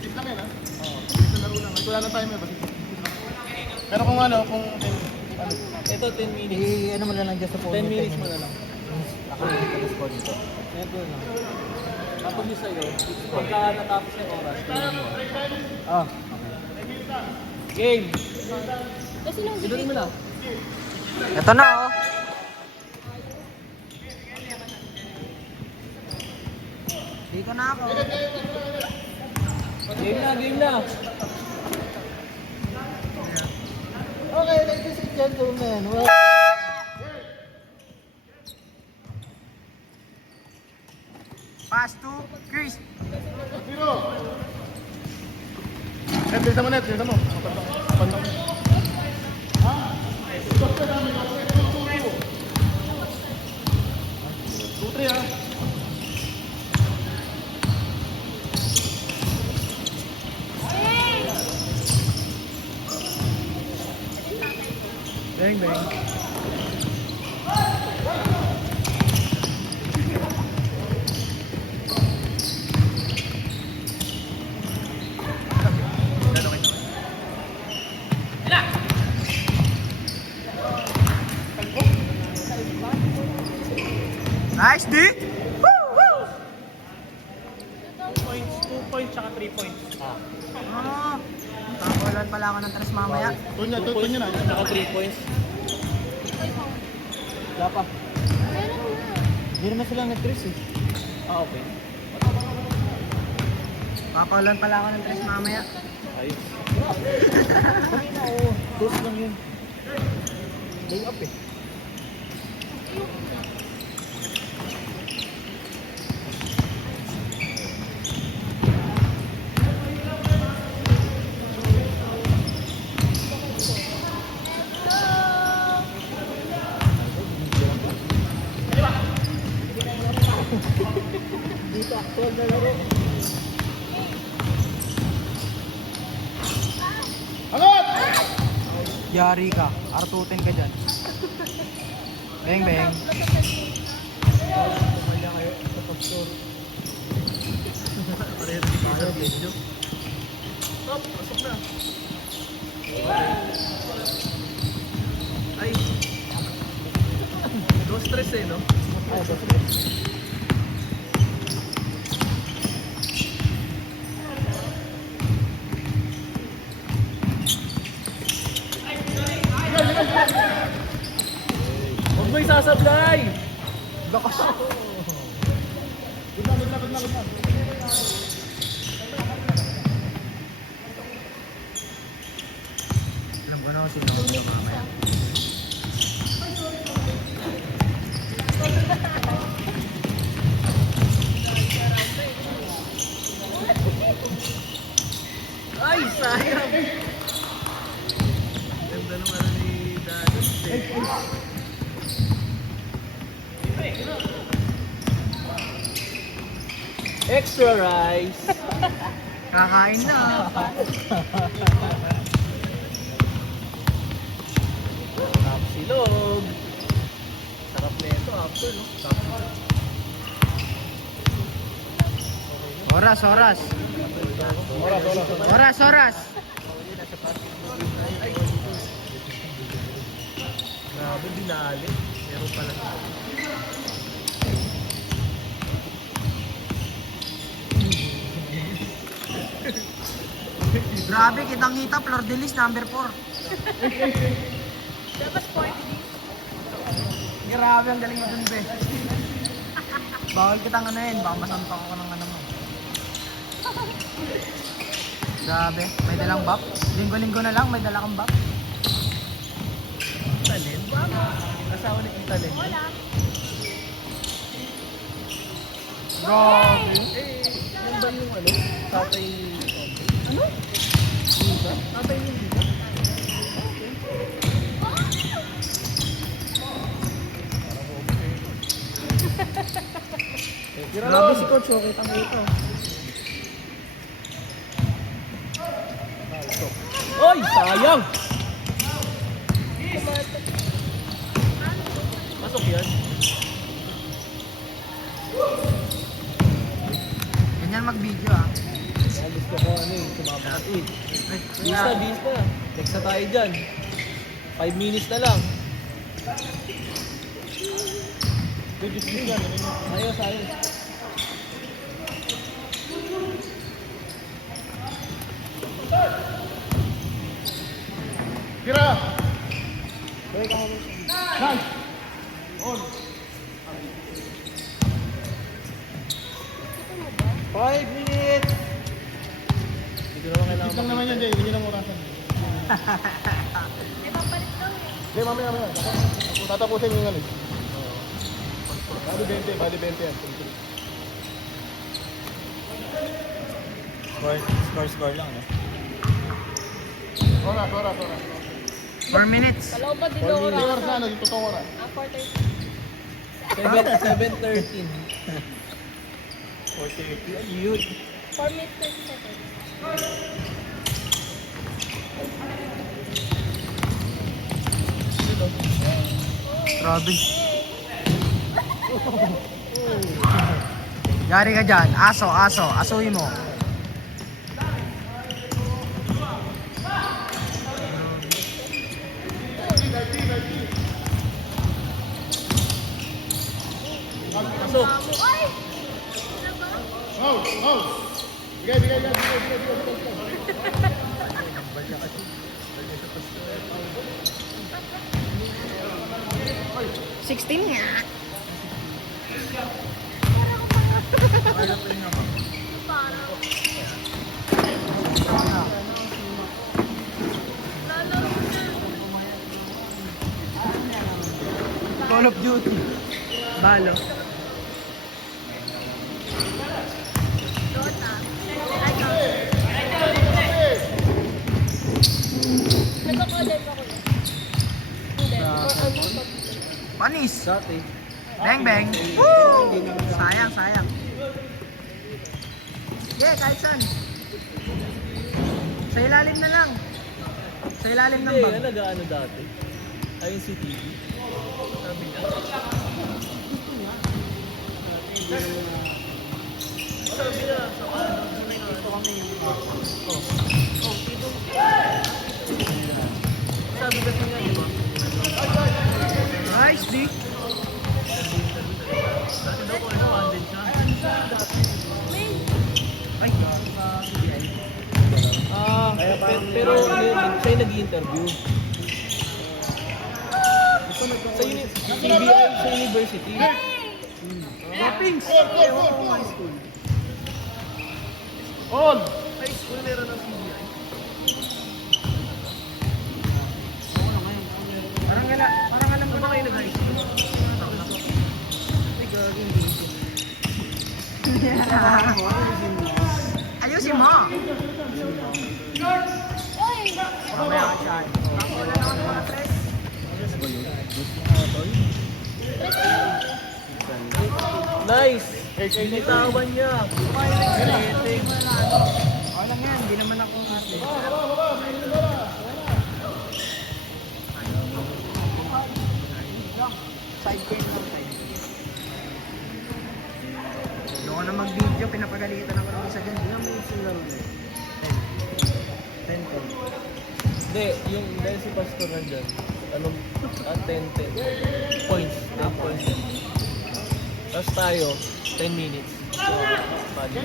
Tip lang yan ha? Oo. Ito laro lang. Wala na timer ba? Pero kung ano, kung... Ano? Ito 10 minutes. Ano mo na lang dyan sa phone. 10 minutes mo na lang. Nakakita ko score dito. Ito na. Tapos yung sa'yo, pagka natapos yung oras, tingnan mo. Oh. Game! Kasi nung Sinunin mo na. Ito na oh. Dito na ako. Game na, game na! Okay, ladies and gentlemen. Well, pass to Chris. Zero! Net, bilisan mo net. Bilisan mo. Pantang. Ha? Stop ka namin. 2-3 ha? Bang, bang. Nice D. Points, 2 points, tsaka 3 points. Ah. Nakakulan pala ako ng tres mamaya. Tunya na. Tsaka 3 points. Wala pa. meron na. Hindi naman sila nag-tres eh. Ah, okay. Nakakulan pala ako ng tres mamaya. Ayos. Kanina, oo. Dos lang yun. Lay up eh. Dito actual na laro. Angat! Yari ka. Artutin ka dyan. Bang bang. Pumaya kayo sa posture. Pareho din sa video. Stop! Pasok na. Ay! No stress eh, no? Ay, that's Huwag mo isasablay! Lakas. Alam ko na kung sino ako sa mamaya. Ay, sayang! Ganda nung ano ni Dado. Extra rice! Kakain na. Tapos silog! Sarap na ito after, no? Tapos Oras, oras. Oras, oras. grabe, dinali. Meron pala. Grabe, kitang-kita. Flor de lis, number 4. Dapat 40 Grabe, ang galing mo dun, be. Bawal kitang ano yun. Baka masantok ako ng ano mo. Grabe, may dalang buff. Linggo-linggo na lang, may dala kang buff. Talent? Asawa ni Tita Len. Wala. Grabe. Yan ba yung ano? Tatay... Ano? Diba? Tatay yung diba? Grabe si Coach, okay, kitang-kita. Oy! Sayang! Pasok yan. Ganyan mag-video ah. Kaya gusto ko ano eh, sumama ka. Uy, bis na. Next na tayo dyan. 5 minutes na lang. Dismiss yan. Ayos, ayos. Tira! Break out. Nice! On! 5 minutes! Hindi ko naman kailangan Dismiss lang naman yan, Jay. Hindi lang orasan. Hindi, mamaya. Tatapusin yung ano. Bali 20 yan. Score lang, no? Oras. 4 minutes. Kalaw ba din Hindi oras? oras na ano, yung totoong oras. Quarter. 7:13. 4:30. Ayun. 4 minutes 30 seconds. Grabe. Yari ka dyan. Aso. Asuhin mo. Pasok. Oh! Bigay. 16 nga. Call of Duty. Balo. Nagkakodel pa ko yun. Hindi. Or almost. Panis. Dati. Bang. Woo! Sayang. Sige, kahit saan. Sa ilalim na lang. Sa ilalim ng Hindi, bag. nag-ano dati. Ayun si TV. Sabi niya. Sabi niya, sabi kasi nga, di ba? Nice, D. Dati daw ko responded siya. Ay, Pero siya yung nag-interview. CBI sa university. Toppings. On! High school meron ng CBI. Parang alam ko na kayo nag-high school. Ay, gagawin dito. Ayusin mo. Mamaya ka siya. Nice! Binitawan niya. Okay lang yan, hindi naman ako side game lang tayo. Hindi ako na mag-video, pinapagalitan ako ng isa dyan. Hindi naman yung laro na 10. Hindi, yung dahil si Pastor nandyan, 10 points. 10 points. Tapos tayo, 10 minutes. So, pali.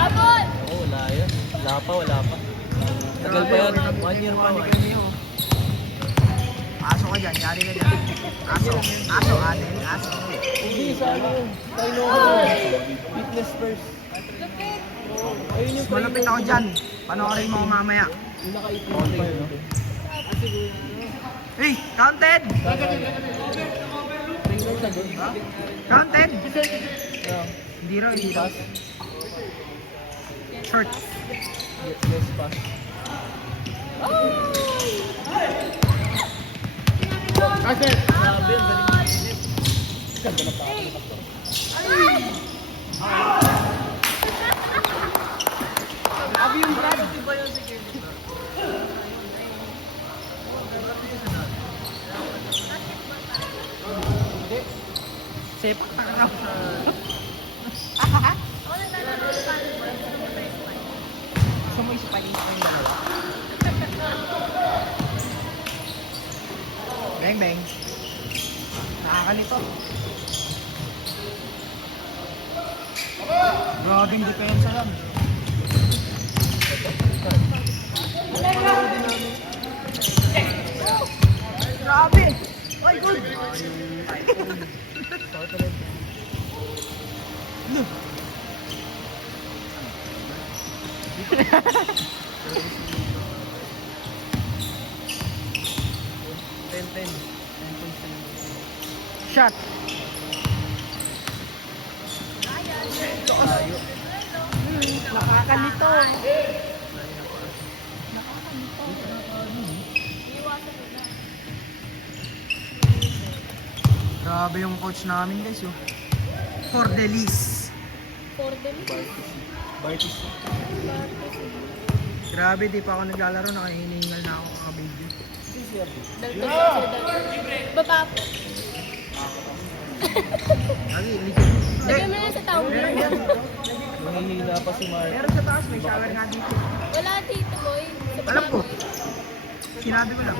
Abot! Oo, wala yan. Wala pa. Tagal pa yan. 1 year pa. Aso ka dyan, yari ka dyan. Aso, Adel, aso. Hindi, sa ano yun? Tayo ko. Fitness first. Lupit! Ayun yung Malapit ako dyan. Panoorin mo mamaya. Yung naka-18 pa yun. Hey, counted! Trainer sa doon. Counted! Yeah. Hindi raw. Pass. Short. Yes, pass. Kasi! Grabe, ang galing ng isip. Ganda na pa. Abi yung brad. Di ba yun si Kevin? Sepak takraw. Ako naglalaro sa spike yung dalawa. Bang bang. Nakakalito. Grabing depensa yan. Grabe! Ay, good! Shot! Nakakalito! Grabe yung coach namin guys oh. For the least. For the Bartis. Grabe, di pa ako naglalaro, nakahiningal na ako kakabigyo. Dalto sa baba po. Lagi, likod. Lagyan mo na sa tumbler. Nangihina pa si Mark. Meron sa taas, may shower nga dito. Wala dito, boy. Sa baba, Alam ko. boy. Sinabi ko lang.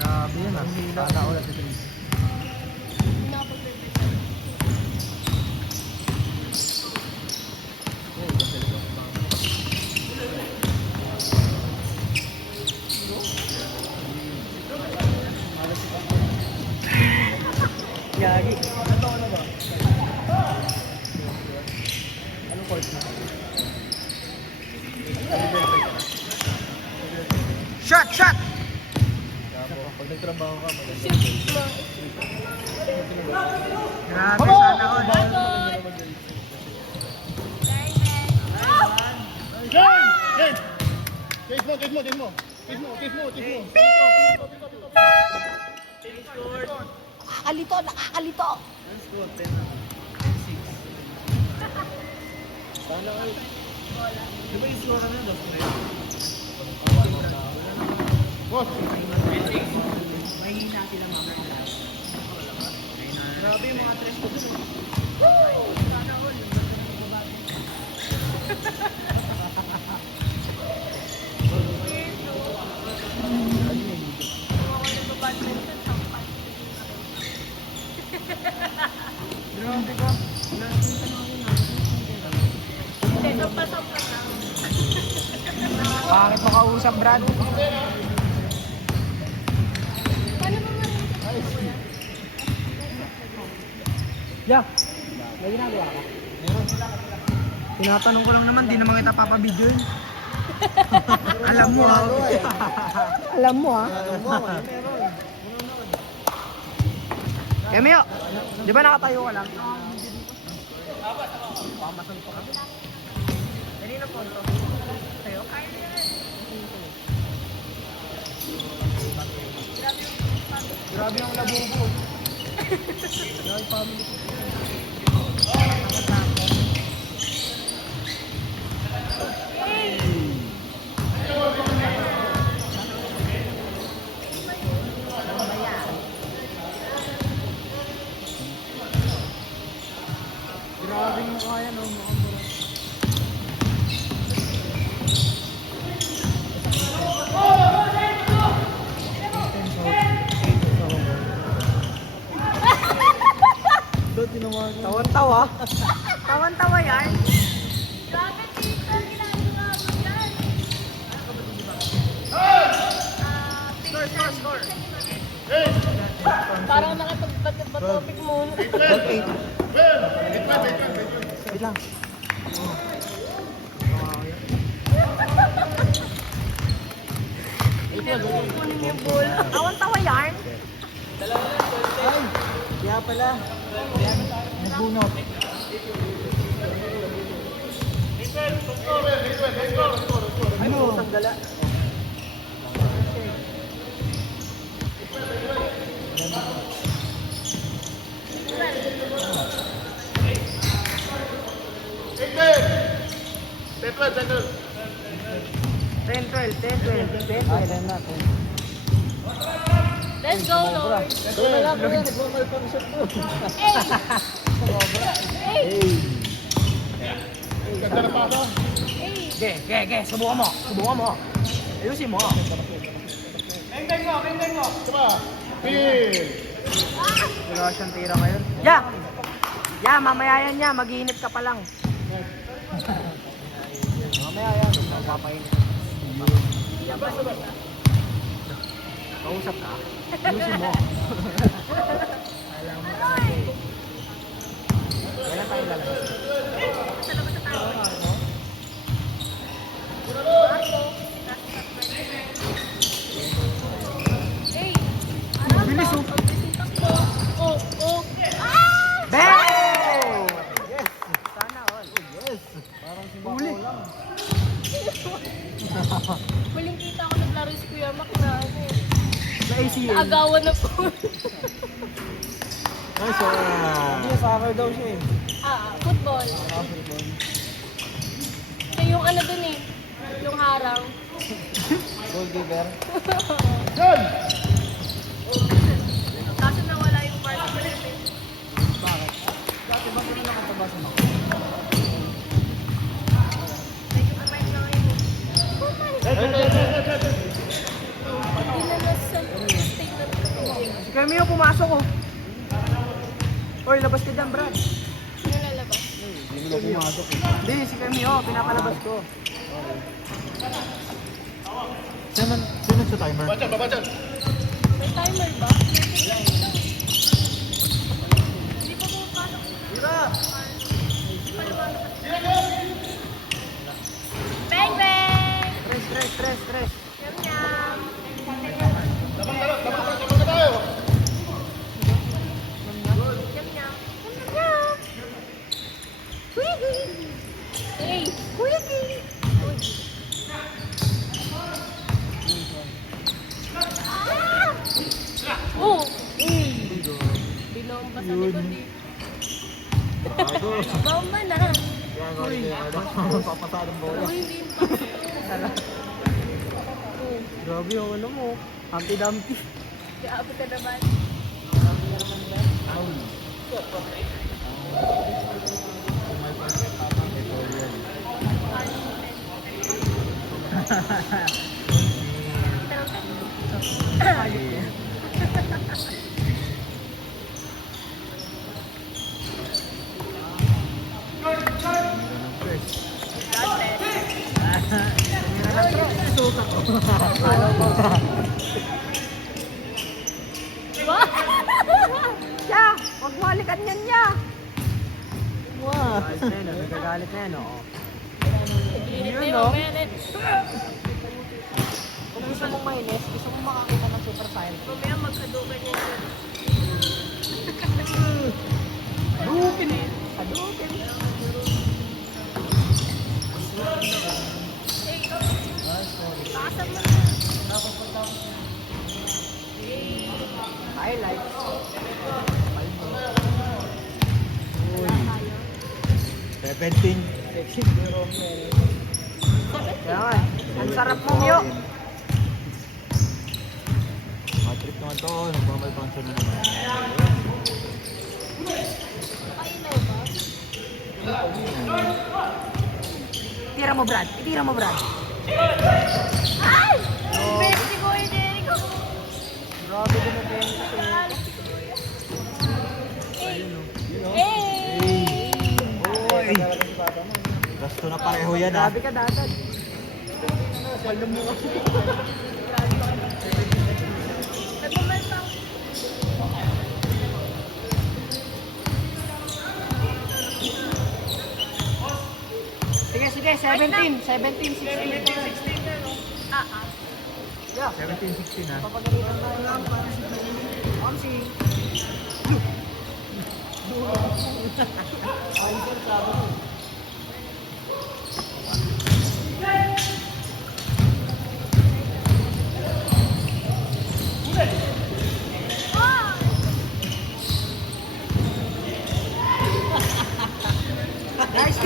Grabe yan ah. Sana ulit ito. Hindi na ako pwede. Yagi. Anong court na? Shot! Shot! Pag nagtrabaho ka, maganda. Shoot mo. Grabe, sana all. Bye, Game! Game! Case mo, case mo, case mo. Case mo, case mo, case mo. Nakakalito, nakakalito. Let's go, 10-6. Sana kayo. Di ba yung score na dos na Boss! Mahina sila mamaya. Grabe yung mga tres ko dun. Grabe ka. Hindi, sampa-sampa na. Bakit makausap, Brad? Paano mo marinig? Yeah. May ginagawa ka? Meron. Tinatanong ko lang naman, di naman kita papabidyoin. Alam mo ha. Alam mo ha. Emio, di ba nakatayo ka lang? Pamasan pa ka. Kanina po ito. Tayo? Grabe yung labubo. Grabe family ko. Grabe yung kaya no, mukhang bulat. Tawan-tawa. Tawan-tawa yan. Grabe, tita. Ginagawa mo yan. Score. Parang nakapagbatopik muna. Wait lang. Kunin mo yung bola. Tawan-tawa yan. Ay, kaya pala. Nagbunot. Ano? Sandala. Settle. 10-12. 10-12. 10-12. Let's go, Lord. Ito na lang, kuya. Nagmamalfunction to. Hey! Ganda na pa ako. Hey! Ge. Subukan mo. Ayusin mo. Diba? Feel. Wala siyang tira ngayon. Mamaya yan. Mag-iinit ka pa lang. Mamaya yan. Magpapainit. Kausap ka. Ayusin mo. Alam mo. Kaya tayo lalabas. Hey! Bilis, oh. Oh! Ah! Bang! Yes! Sana all. Yes. Parang si Huli. Mako lang. Muling kita ko naglaro si Kuya Mac na ano. Na ACL. Agawan na po. Nice one. Hindi, soccer daw siya eh. Football. Football. Siya yung ano dun eh. Yung harang. Goalkeeper. Yan! Kaso nawala yung part ko rin eh. Bakit? Dati ba sila nakataba sa Mako? Medyo kumain na ngayon eh. Hindi na nasa state na ito. Si Camille pumasok, oh. Oy, labas ka dyan, Brad. Sino lalabas? Hindi mo na pumasok eh. Hindi, si Camille, pinapalabas ko. Sino sa timer? Babachan. May timer ba? Hindi pa pumapasok. Bang bang! Stress. Yum yum! Labang na tayo. Yum yum! Hey! Oh! Binomba sa likod eh. Bago. Bomba na! Kaya nga rin yung papasadong bola. Uy, hindi pa. Oh, Grabe yung ano mo. Humpty Dumpty. grabe ka naman. Ya! Huwag mo halikan yan, ya! Wow. Galit na yan, nagagalit na yan, oo. Init na Yun, yung no? merit. Kung gusto mong mainis, gusto mong makakita ng Super Saiyan. Mamaya magkadugan yan dyan. Hadouken! Hadouken! Hey, taasan mo na. Highlights. Repenting. Kaya nga, ang sarap mo, Mio. Matrip naman to. Nagmamalfunction na naman. Pailaw ba? Itira mo, Brad. Itira mo, Brad. Ay! Best si Kuya Jericho. Grabe din na din. Hey! Oy! Gasto na pareho yan ah. Grabe ka, Dad. Nagmamalpang. Sige, 17, 16. Yeah. 17-16 ah. Papagalitan tayo lang para si Omsi.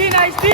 Nice D!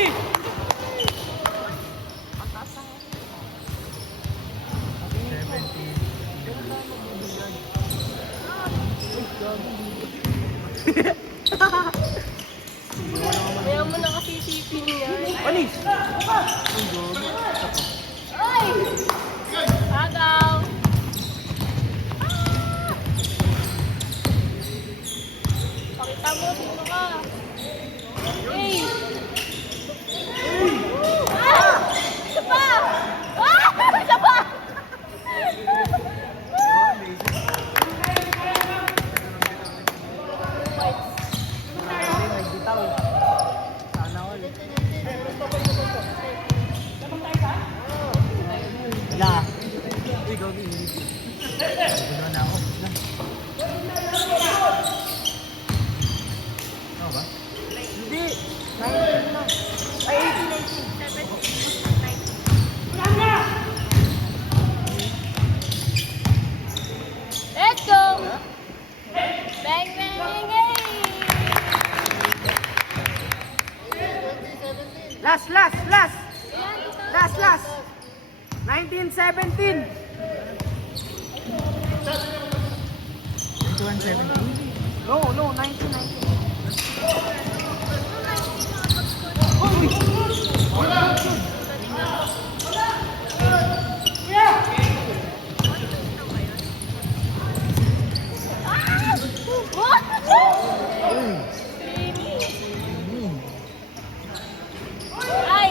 Last. Last. 1917. 21-17? No, 1919. Ay!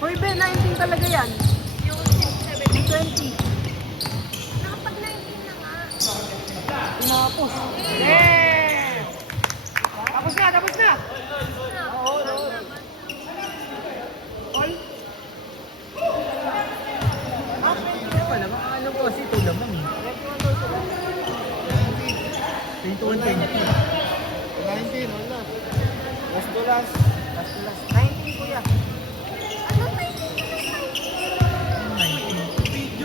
Hoy, Ben, 19 talaga yan. Yung 7. 20. Nakapag-19 na nga. Tinapos. Yeah! Tapos na. Hoy. Hindi pala, alam ko kasi ito lamang eh. 21-20. 19, wala. Last. 19 kuya. Ano 19?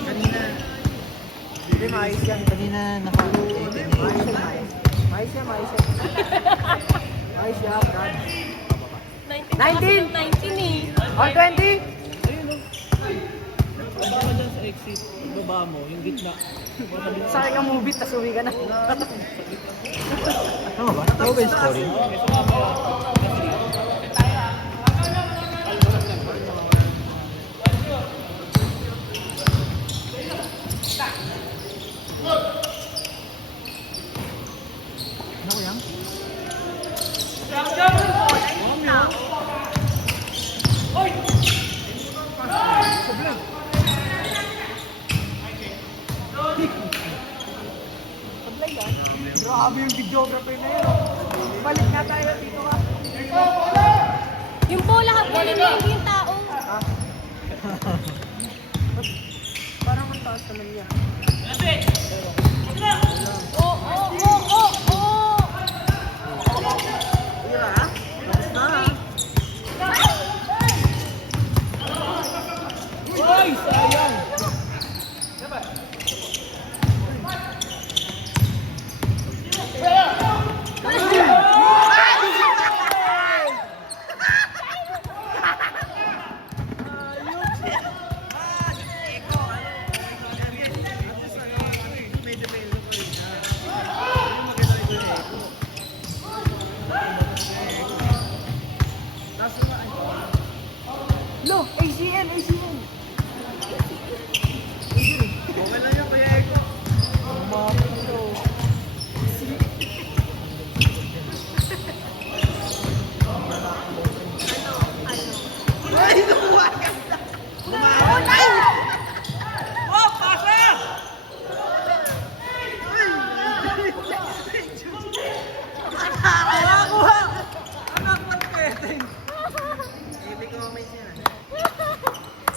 Kanina. Hindi, maayos yan. Kanina Maayos yan. Maayos yan, Brad. 19? 19 eh. On 20? Ayun o. Baba ka dyan sa exit. Baba mo, yung gitna. Saka ka move it, tas uwi ka na. Tama ba? Tama ba yung scoring? Ano ko yan? Grabe yung videographer na yun. Balik nga tayo dito ka. Yung bola ka, bola na yung tao. Parang ang taas naman niya. Oo. Tira ha? Tapos na ha? Ay, sayang! No, ACN. Okay lang yan, Kuya Eko.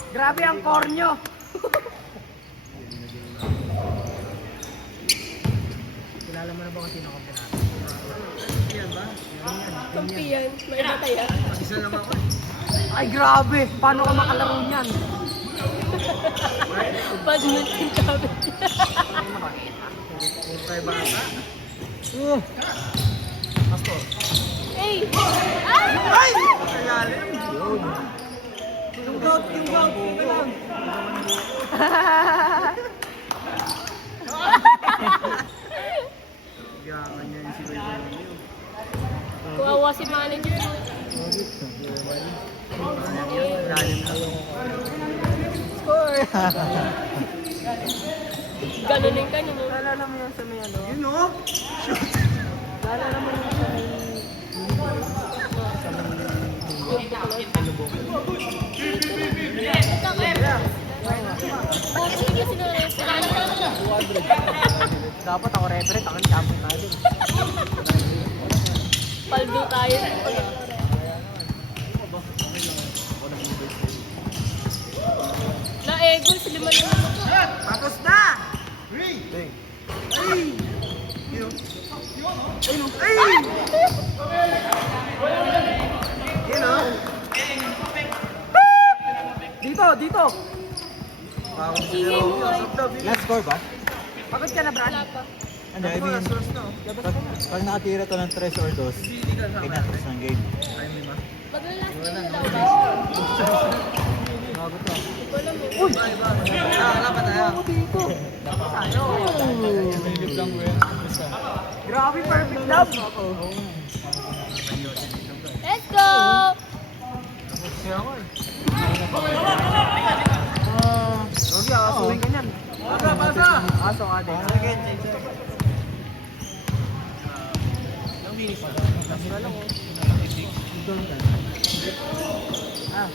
Grabe ang core nyo. Kilala mo na ba kasi nakampiyonato? Yan ba? Kampiyan. May bataya. Isa lang ako. Ay grabe, paano ka makalaro niyan? Badminton kami. Pastor. Hey! Ay! Yung goat, tingnan lang. Yaman niya yung si Kuya. Kuwawa si manager. Score! Ganunin ka niyo. Naalala mo yan sa may ano? Yun o! Naalala mo yan sa may... Dapat ako referee, tangan champion tayo dun. Paldo tayo. Na-ego, sila man naman ako. Tapos na! Hey! Ay! Ay! Yun o! Dito! Ingay mo ay. Last score ba? Pagod ka na, Brad? Wala pa. Ano, I mean, pag nakatira to ng 3 or 2, pinatras ng game. Maglalas din na daw ba? Minilip lang ko yan. Basta. Grabe, perfect love. Let's go! Rogi, akasuhin ka niyan. Pasa! Aso ka din. Ah,